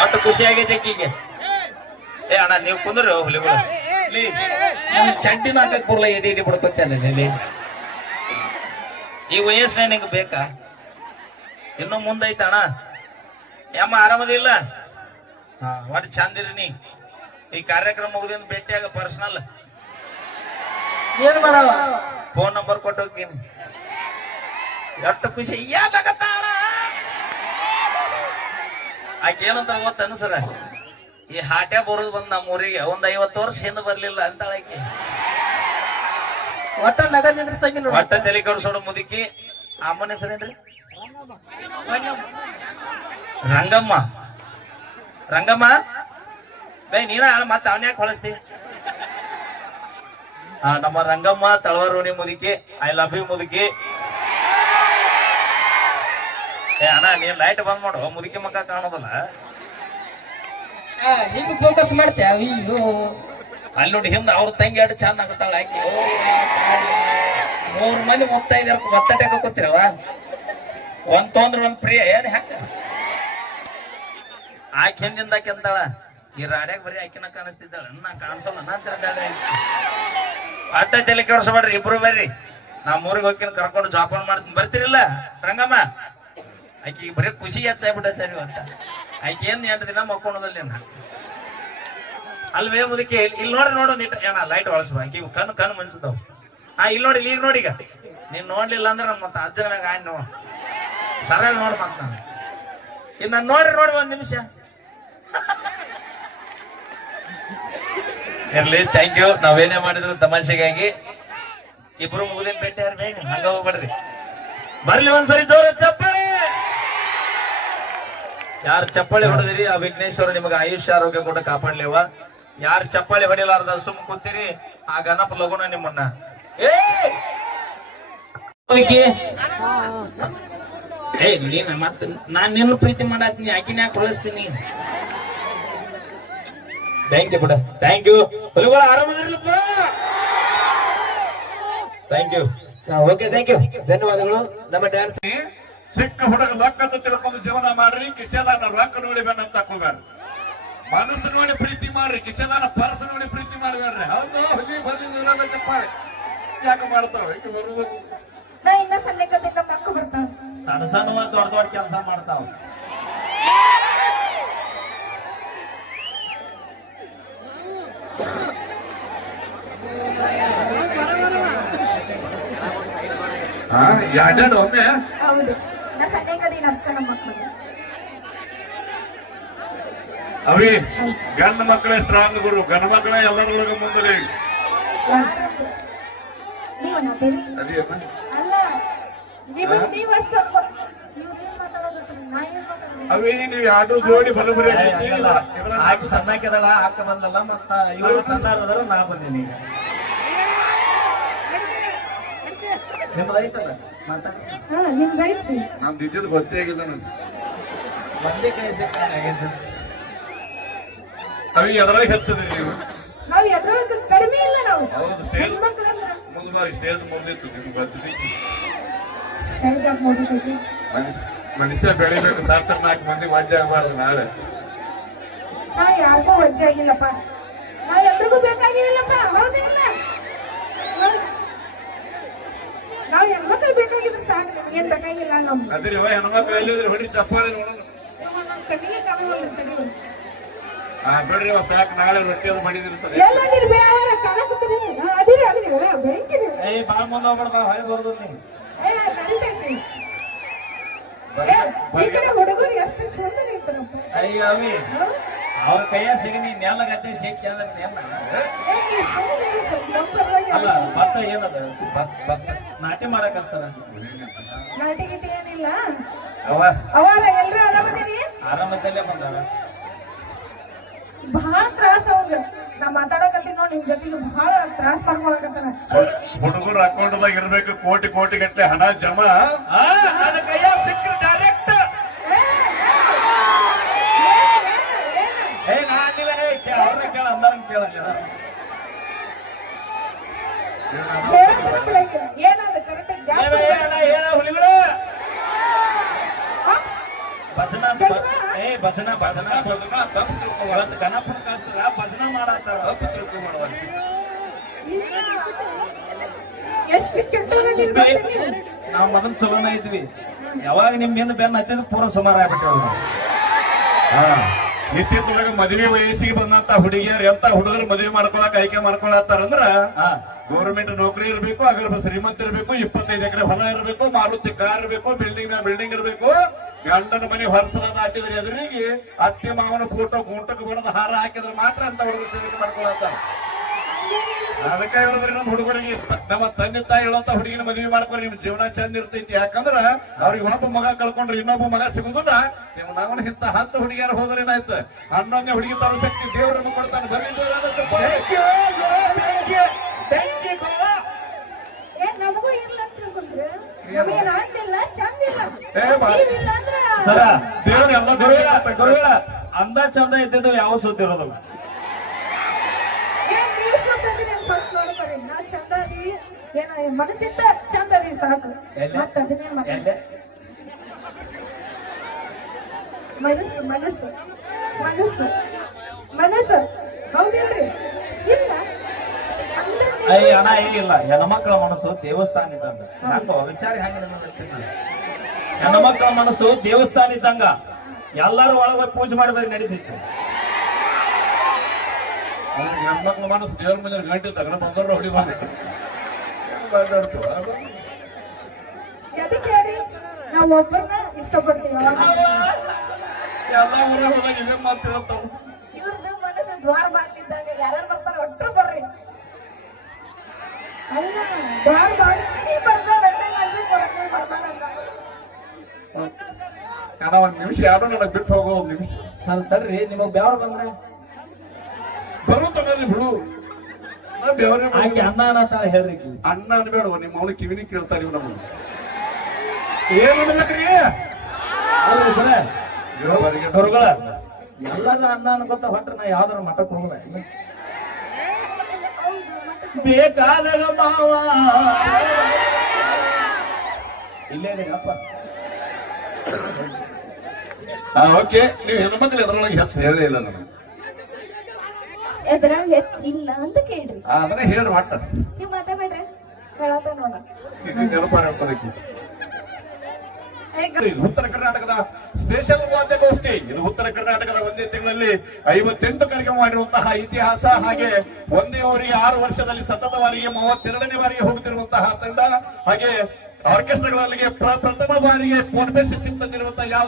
ಎಷ್ಟು ಖುಷಿ ಆಗೈತೆ ಆಕಿಗೆ. ಏ ಅಣ್ಣ ನೀವು ಕುಂದ್ರಿ ಹುಲಿಗಳು. ಚಡ್ಡಿನ ಹಾಕಕ್ ಬರಲ್ಲ, ಎದಿ ಬಿಡ್ಕೊತಲ್ಲ ಇಲ್ಲಿ. ಈ ವಯಸ್ಸಿನ ನಿಂಗೆ ಬೇಕಾ? ಇನ್ನು ಮುಂದೈತ ಅಣ್ಣ. ಯಮ್ಮ ಆರಾಮದಿಲ್ಲ? ಹಾ ಒಟ್ಟು ಚಂದಿರಿ. ನೀ ಈ ಕಾರ್ಯಕ್ರಮ ಮುಗಿದಿಂದ ಭೇಟಿಯಾಗ ಪರ್ಸನಲ್ ಏನ್ ಮಾಡವ ಫೋನ್ ನಂಬರ್ ಕೊಟ್ಟು ಹೋಗ್ತೀನಿ. ಎಷ್ಟು ಖುಷಿ ಯಾಕತ್ತಾಳ ಆಕೆ ಏನಂತ ಗೊತ್ತ ಅನ್ಸರ, ಈ ಹಾಟ್ಯಾ ಬರೋದು ಬಂದ್ ನಮ್ಮ ಊರಿಗೆ ಒಂದ್ 50 ವರ್ಷ ಹಿಂದೆ ಬರ್ಲಿಲ್ಲ ಅಂತಾಳ ಆಕೆ. ಒಟ್ಟ ನಗ ನಿಂದ್ರಿಸಂಗಿಲ್ಲ ನೋಡು. ಒಟ್ಟ ತಲೆ ಕಡ್ಸೋಡು ಮುದುಕಿ. ಅಮ್ಮನ ಹೆಸರೇನ್ರಿ? ರಂಗಮ್ಮ. ರಂಗಮ್ಮ ಬೈ ನೀನ ಮತ್ತ ಅವನ್ಯಾಕೆ ಹೊಳಸ್ತಿ? ನಮ್ಮ ರಂಗಮ್ಮ ತಳವಾರೋಣಿ ಮುದುಕಿ. ಐ ಲವ್ ಯು ಮುದುಕಿ. ಏ ಅಣ್ಣ ನೀನ್ ಲೈಟ್ ಬಂದ್ ಮಾಡು, ಮುದುಕಿ ಮಕ್ಕ ಕಾಣೋದಲ್ಲ. ಹಿಂಗ ಫೋಕಸ್ ಮಾಡ್ತೀಯ? ಅಯ್ಯೋ ಅಲ್ಲಿ ನೋಡಿ ಹಿಂದ ಅವ್ರ ತಂಗಿ ಆಡು ಚಂದ ಆಗತ್ತಾಳ ಆಕಿ. 3 ಮಂದಿ ಮುತ್ತೈದ ಒತ್ತಟೆ ಹಾಕೋತಿರವ, ಒಂದ್ ತೊಂದ್ರೆ ಒಂದ್ ಪ್ರಿಯ ಏನ್ ಹೆಂಗ ಆಕೆ ಹಿಂದಿಂದ ಆಕೆ ಅಂತಾಳ. ಈ ರಾಡ್ಯಾಗ ಬರೀ ಆಕಿನ ಕಾಣಿಸ್ತಿದ್ದಾಳ, ನಾ ಕಾಣಿಸೋಲ್ಲ ನಂತರ ಅಟ್ಟ ತಲೆ ಕೆಡ್ಸಬೇಡ್ರಿ. ಇಬ್ರು ಬರ್ರಿ, ನಾ ಊರಿಗೆ ಹೋಗಿ ಕರ್ಕೊಂಡು ಜೋಪಾನ ಮಾಡ್ತೀನಿ. ಬರ್ತೀರಿಲ್ಲ ರಂಗಮ್ಮ? ಆಕಿ ಬರೀ ಖುಷಿ ಹೆಚ್ಚಾಗ್ಬಿಟ್ಟ ಸರಿ ಅಂತ. ಆಕೆ ಏನ್ 8 ದಿನ ಮಕ್ಕೊಳೋದಲ್ಲಿ ಅಲ್ವೇ ಮುದಕ್ಕೆ. ಇಲ್ಲಿ ನೋಡ್ರಿ ನೋಡು ಏನ ಲೈಟ್ ಒಳಸ್ಬ ಆಕಿ ಕಣ್ಣು ಮಂಚದವ್. ಇಲ್ಲಿ ನೋಡಿ, ಈಗ ನೋಡಿ. ಈಗ ನೀನ್ ನೋಡ್ಲಿಲ್ಲ ಅಂದ್ರೆ ನನ್ ಮತ್ತ ಅಜ್ಜನಾಗ ಆಯ್ ನೋ ಸರಿಯಾಗಿ ನೋಡ್ ಮತ್ ನಾನು ಇನ್ನ ನೋಡ್ರಿ 1 ನಿಮಿಷ ಇರ್ಲಿ. Thank you. ನಾವೇನೇ ಮಾಡಿದ್ರು ತಮಾಷೆಗಾಗಿ. ಇಬ್ರು ಮುಗಿದಿನ ಭೇಟಿ ಯಾರು ಬೇಗ ಹಂಗ ಹೋಗ್ಬೇಡ್ರಿ. ಬರ್ಲಿ ಒಂದ್ಸರಿ ಜೋರ ಚಪ್ಪಾಳೆ. ಯಾರು ಚಪ್ಪಾಳೆ ಹೊಡೆದಿರಿ ಆ ವಿಘ್ನೇಶ್ವರ ನಿಮಗೆ ಆಯುಷ್ಯ ಆರೋಗ್ಯ ಕೂಡ ಕಾಪಾಡ್ಲಿವ. ಯಾರು ಚಪ್ಪಾಳೆ ಹೊಡಿಲಾರ್ದ ಸುಮ್ ಕೂತಿರಿ ಆ ಗಣಪ ಲಗುನ ನಿಮ್ಮನ್ನ. ಏ ನೀನ ಮತ್ತ ನಾನ್ ನಿನ್ನ ಪ್ರೀತಿ ಮಾಡತ್ತೀನಿ, ಆಕಿನ ಯಾಕೆ ಹೊಳಿಸ್ತೀನಿ? ಥ್ಯಾಂಕ್ ಯು ಬಿಡ. Thank you. ಹುಲಿಗಳ ಆರಾಮದಿರ್ಲಪ್ಪ. Thank you. Okay thank you, ಧನ್ಯವಾದಗಳು. ನಮ್ಮ ಡ್ಯಾನ್ಸ್ ಸಿಕ್ಕ ಹುಡುಗ ಲಕ್ಕಂತ ತಿಳ್ಕೊಂಡು ಜೀವನ ಮಾಡ್ರಿ. ಕಿಶದಾನ ರೊಕ್ಕ ನೋಡಿ ಬೇನಂತ ಹಾಕೋಬೇಡ್ರಿ. ಮನಸ್ಸು ನೋಡಿ ಪ್ರೀತಿ ಮಾಡ್ರಿ, ಕಿಶದಾನ ಪರ್ಸ್ ನೋಡಿ ಪ್ರೀತಿ ಮಾಡ್ಬೇಡ್ರಿ. ಹೌದು ಹುಲಿ ಬರ್ಲಿಲ್ಲ ಚಪ್ಪಾಳೆ ಯಾಕೆ ಮಾಡ್ತಾವ? ಬರುವುದು ಇನ್ನ ಸಣ್ಣಕದಿಂದ ಮಕ್ಕಳು ಬರ್ತಾವ, ಸಣ್ಣ ಸಣ್ಣ ದೊಡ್ಡ ದೊಡ್ಡ ಕೆಲಸ ಮಾಡ್ತಾವ. ಎರಡೆರಡು ಒಮ್ಮೆ. ಹೌದು ನಾ ಸಣ್ಣಕದಿನ ಅಕ್ಕ ನಮ್ಮ ಮಕ್ಕಳು. ಅವಿ ಗಂಡ ಮಕ್ಕಳೇ ಸ್ಟ್ರಾಂಗ್ ಗುರು, ಗಂಡ ಮಕ್ಕಳೇ ಎಲ್ಲರೊಳಗ ಮುಂದೆ. ಅಲ್ಲ ನೀವಷ್ಟು ಅವಿ ನೀವು ಎರಡು ಜೋಡಿ ಬಲಬರಿ ಆಕೆ ಸಣ್ಣಕ್ಕೆದಲ್ಲ ಆಕ ಬಂದಲ್ಲ, ಮತ್ತ ಇವರು ಸಣ್ಣದಾರ ನಾ ಬಂದೀನಿ. ಈಗ ನಿಮ್ದು ಐತಲ್ಲ ನಿಮ್ದೈತ್ರಿ. ನಮ್ದು ಇದ್ದಿದ್ದು ಗೊತ್ತೇ ಆಗಿಲ್ಲ ನನ್ಗೆ. ಒಂದೇ ಕೈ ಸಿಕ್ಕ ಅವಿ ಎದ್ರಾಗ ಹೆಚ್ಚದ್ರಿ ನೀವು? ನಾವು ಎದ್ರೊಳಗ ಕಡಿಮೆ ಇಲ್ಲ. ನಾವು ಹೌದು ಸ್ಟೇಜ್ ಮುಂದೆ ಸ್ಟೇಜ್ ಮುಂದಿತ್ತು ನಿಮ್ಗೆ ಗೊತ್ತಿತ್ತು. ಮನುಷ್ಯ ಬೆಳಿಬೇಕು, ಸಾಕ್ತಾರ 4 ಮಂದಿ ವಜ್ಜೆ ಆಗ್ಬಾರ್ದು. ನಾಳೆ ನಾ ಯಾರಿಗೂ ವಜ್ಜೆ ಆಗಿಲ್ಲಪ್ಪ, ನಾ ಎಲ್ರಿಗೂ ಬೇಕಾಗಿಲ್ಲಪ್ಪ. ಹೌದಿಲ್ಲ? ನಾವ್ ಹೆಣ್ಮಕ್ಳು ಬೇಕಾಗಿದ್ರೆ ಸಾಕು, ಏನ್ ಬೇಕಾಗಿಲ್ಲ. ನಮ್ಗೆ ಅದ್ರಿ ಹೆಣ್ಮಕ್ಳು ಎಲ್ಲಿದ್ರೆ ಹೊಡಿ ಚಪ್ಪಾಳೆ ನೋಡೋಣ. ಕಣ್ಣಿಗೆ ಕಾಣವಲ್ಲ ತಡಿ. ಬಿಡ್ರಿ ಸಾಕು, ನಾಳೆ ರೊಟ್ಟಿ ಅದು ಮಾಡಿದಿರ್ತದೆ. ಎಲ್ಲ ನಿರ್ಭಯ ಕಾಣಕತ್ತೀರಿ. ಅದಿರಿ ಅದಿರಿ ಬೆಂಕಿದೆ. ಏ ಬಾ ಮುಂದೆ ಹೋಗ್ಬೇಡ, ಬಾ ಹೊಳೆ ಬರ್ದು ನೀ. ಕಡಿತೈತಿ. ಈ ಕಡೆ ಹುಡುಗರು ಎಷ್ಟು ಚಂದ ನಿಂತಾರಪ್ಪ. ಅಯ್ಯೋ ಅವಿ ಅವ್ರ ಕೈಯ ಸಿಗನಿ ನೆಲ ಗದ್ದೆ ಸಿಕ್ಕಿ ಅಂದ್ರೆ ಅಲ್ಲ ಭತ್ತ ಏನದ ಭತ್ತ ನಾಟಿ ಮಾಡಕ್ ಹಚ್ತಾರ. ನಾಟಿ ಗಿಟಿ ಏನಿಲ್ಲ. ಅವ ಅವಾರ ಎಲ್ರು ಆರಾಮದಿರಿ? ಆರಾಮದಲ್ಲೇ ಬಂದಾರ. ಬಹಳ ತ್ರಾಸ ಅವಂಗ. ನಾ ಮಾತಾಡಕತ್ತೀನಿ ನೋಡಿ, ನಿಮ್ ಜೊತೆಗೆ ಬಹಳ ತ್ರಾಸ ಮಾಡ್ಕೊಳಕತ್ತಾರ. ಹುಡುಗರು ಅಕೌಂಟ್ದಾಗ ಇರ್ಬೇಕು ಕೋಟಿ ಕೋಟಿ ಗಟ್ಟಲೆ ಹಣ ಜಮಾ. ನನ್ನ ಕೈಯ ಸಿಕ್ಕ ಡೈರೆಕ್ಟ್ ಅವ್ರ ಕೇಳ ಅಂದಾರ ಕೇಳ ಏನಾದ ಕರೆಕ್ಟ್ ಹುಲಿಗಳು ಭಜನ ಏ ಭಜನ ಭಜನ ಭಜನಾ ತಪ್ಪು ತಿಳ್ಕೊಬಾರ್ದು. ಇವತ್ತು ಗಣಪನ ಕಳಿಸ್ತಾರ ಭಜನ ಮಾಡತ್ತಾರ ತಪ್ಪು ತಿಳ್ಕೊಬಾರ್ದು. ಎಷ್ಟು ಕೆಟ್ಟವರದಿರಿ ಗೊತ್ತಾ ನೀವು? ನಾವ್ ಮೊದಲು ಚಲೋನ ಇದ್ವಿ, ಯಾವಾಗ ನಿಮ್ಮಿಂದ ಬೆನ್ನ ಹತ್ತಿದ ಪೂರ ಸುಮಾರು ಆಗ್ಬಿಟ್ಟವ್ರು. ಇತ್ತಿತ್ತೊಳಗೆ ಮದುವೆ ವಯಸ್ಸಿಗೆ ಬಂದಂತ ಹುಡುಗಿಯರು ಎಂತ ಹುಡುಗರು ಮದುವೆ ಮಾಡ್ಕೊಳಕ್ ಆಯ್ಕೆ ಮಾಡ್ಕೊಳತ್ತಾರಂದ್ರ ಗೌರ್ಮೆಂಟ್ ನೌಕರಿ ಇರಬೇಕು, ಅಗರ್ಭ ಶ್ರೀಮಂತ ಇರಬೇಕು, 25 ಎಕರೆ ಹೊಲ ಇರಬೇಕು, ಮಾರುತಿ ಕಾರ್ ಇರಬೇಕು, ಬಿಲ್ಡಿಂಗ್ ಇರಬೇಕು, ಗಂಡನ ಮನೆ ಹೊರಸಲ ದಾಟಿದ್ರೆ ಎದುರಿಗೆ ಅತ್ತಿ ಮಾವನ ಫೋಟೋ ಗುಂಟಕ್ಕೆ ಬಡದ ಹಾರ ಹಾಕಿದ್ರೆ ಮಾತ್ರ ಅಂತ ಹುಡುಗರು ಸೇರಿಕೆ ಮಾಡ್ಕೊಳತ್ತಾರ. ಅದಕ್ಕೆ ಹೇಳಿದ್ರಿ ನಮ್ಮ ಹುಡುಗರಿಗೆ ನಮ್ಮ ತಂದೆ ತಾಯಿ ಹೇಳಂತ ಹುಡುಗಿನ ಮದುವೆ ಮಾಡ್ಕೊಂಡು ನಿಮ್ ಜೀವನ ಚಂದ ಇರ್ತೈತಿ. ಯಾಕಂದ್ರ ಅವ್ರಿಗೆ ಒಬ್ಬ ಮಗ ಕಳ್ಕೊಂಡ್ರೆ ಇನ್ನೊಬ್ಬ ಮಗ ಸಿಗುದಿಲ್ಲ. ನೀವು ನಾವನ್ನ ಇಂತ 10 ಹುಡುಗಿಯರು ಹೋದ್ರೆ ಏನಾಯ್ತು, 11ನೇ ಹುಡುಗಿ ತರ ಶಕ್ತಿ ದೇವರನ್ನು ಕೊಡ್ತಾನೆ. ನಮಗೂ ಇಲ್ಲ ಅಂತ ತಿಳ್ಕೊಂಡ್ರೆ ನಮಗೇನ್ ಆಗ್ತಿಲ್ಲ, ಚಂದ ಇಲ್ಲ. ಬಾ. ನೀವಿಲ್ಲ ಅಂದ್ರೆ ಸರ ದೇವ್ರ ಎಲ್ಲ ಗುರುಗಳ ಅಂದ ಚಂದ ಇದ್ದಿದ್ದು ಯಾವ ಸುದ್ದಿ ಇರೋದಿಲ್ಲ. ಏನ್ ನೀವು ಗೊತ್ತಿದ್ರೆ ಫಸ್ಟ್ ನೋಡ್ಬಾರಿ. ನಾ ಚಂದ ಅದೀವಿ, ಏನ ಮನಸ್ಸಿಂದ ಚಂದ ಅದೀವಿ ಸಾಕು. ಮತ್ತ ಅದನ್ನೇ ಎಲ್ಲೆ? ಮನಸ್ಸು ಮನಸ್ಸು ಮನಸ್ಸು ಮನಸ್ಸು ಹೌದಿಲ್ರಿ? ಇಲ್ಲ ಅಂದ್ರೆ ನೀವು- ಅಯ್ಯ ಅಣ್ಣ ಇಲ್ಲ, ಹೆಣ್ಮಕ್ಳ ಮನಸ್ಸು ದೇವಸ್ಥಾನ ಇದ್ದಂಗ. ಯಾಕೋ ವಿಚಾರ ಹೆಂಗ ಹೆಣ್ಮಕ್ಳ ಮನಸ್ಸು ದೇವಸ್ಥಾನ ಇದ್ದಂಗ. ಎಲ್ಲಾರು ಒಳಗೆ ಪೂಜೆ ಮಾಡಿ ನಡೀತಿತ್ತು. ಹೆಣ್ಮಕ್ಳ ಮನಸ್ಸು ದೇವ್ರ ಮುಂದೆ ಗಂಟೆ ತಗೊಂಡು ಬಂದವ್ರು ಹೊಡಿ ಬಂದ ಎದಕ್ಕೆ ಹೇಳಿ? ನಾವು ಒಬ್ಬರನ್ನ ಇಷ್ಟಪಡ್ತೀವಿ. ಎಲ್ಲ ಊರ ಹೋದಾಗ ಇದೇ ಮಾತು ಹೇಳ್ತಾವ. ಇವ್ರದ್ದು ಮನಸ್ಸು ದ್ವಾರ ಬಾಗ್ಲಿದ್ದಾಗ ಯಾರ್ಯಾರು ಬರ್ತಾರೆ ಒಟ್ಟರು ಬರ್ರಿ. ಅಲ್ಲ ದ್ವಾರ ಬಾಗ್ಲಿ ಬರ್ತಾರ ಅಣ್ಣ ಒಂದ್ ನಿಮಿಷ ಯಾರು ನನಗೆ ಬಿಟ್ಟು ಹೋಗೋ ಒಂದ್ ನಿಮಿಷ ಸರ್ ತಡ್ರಿ, ನಿಮಗ್ ಬ್ಯಾವ್ರ ಬಂದ್ರೆ ಬರುತ್ತಾನೆ ಬಿಡು. ನಾ ದೇವರೇ ಆಕೆ ಅನ್ನ ಅನ್ನತಾಳ ಹೇಳ್ರಿ ಈಕಿ. ಅನ್ನ ಅನ್ಬೇಡ, ನಿಮ್ಮ ಅವನು ಕಿವಿನಿ ಕೇಳ್ತಾರೆ ಇವ್ ನಮ್ಮನ್ನು. ಏನ್ ಅನ್ಬೇಕ್ರಿ? ಹೌದ್ರಿ ಸರ ಹೇಳೋವರೆಗೆ ಗುರುಗಳ ಎಲ್ಲದ ಅನ್ನ ಅನ್ಕೊತ ಹೊಟ್ರ ನಾ ಯಾವ್ದಾರ ಮಠಕ್ಕೆ ಹೋಗಲ್ಲ. ಬೇಕಾದಾಗ ಮಾವ ಇಲ್ಲೇ ಅಪ್ಪ. ಓಕೆ, ನೀವು ಹೆಣ್ಮಕ್ಳು ಎದ್ರೊಳಗೆ ಹೆಚ್ಚು ಹೇಳೇ ಇಲ್ಲ ನನಗೆ. ಎದ್ರಾಗ ಹೆಚ್ಚಿಲ್ಲ ಅಂತ ಕೇಳ್ರಿ. ಅದನ್ನ ಹೇಳಿ ಮಟ್ಟ ನೀವು ಮಾತಾಡ್ಬೇಡ್ರಿ, ಹೇಳತ್ತ ನೋಡ. ನೆನಪಾಡಕ್ಕೆ ಇದು ಉತ್ತರ ಕರ್ನಾಟಕದ ಸ್ಪೆಷಲ್ ವಾದ್ಯಗೋಷ್ಠಿ. ಇದು ಉತ್ತರ ಕರ್ನಾಟಕದ ಒಂದೇ ತಿಂಗಳಲ್ಲಿ 58 ಕಾರ್ಯಕ್ರಮ ಮಾಡಿರುವಂತಹ ಇತಿಹಾಸ. ಹಾಗೆ ಒಂದೇ ಊರಿಗೆ 6 ವರ್ಷದಲ್ಲಿ ಸತತವಾರಿಗೆ 32ನೇ ಬಾರಿಗೆ ಹೋಗುತ್ತಿರುವಂತಹ ತಂಡ. ಹಾಗೆ ಆರ್ಕೆಸ್ಟ್ರಾಗಳಲ್ಲಿ ಪ್ರಥಮ ಬಾರಿಗೆ ಫೋನ್ ಪೇ ಸಿಸ್ಟಮ್ ತಂದಿರುವಂತಹ ಯಾವ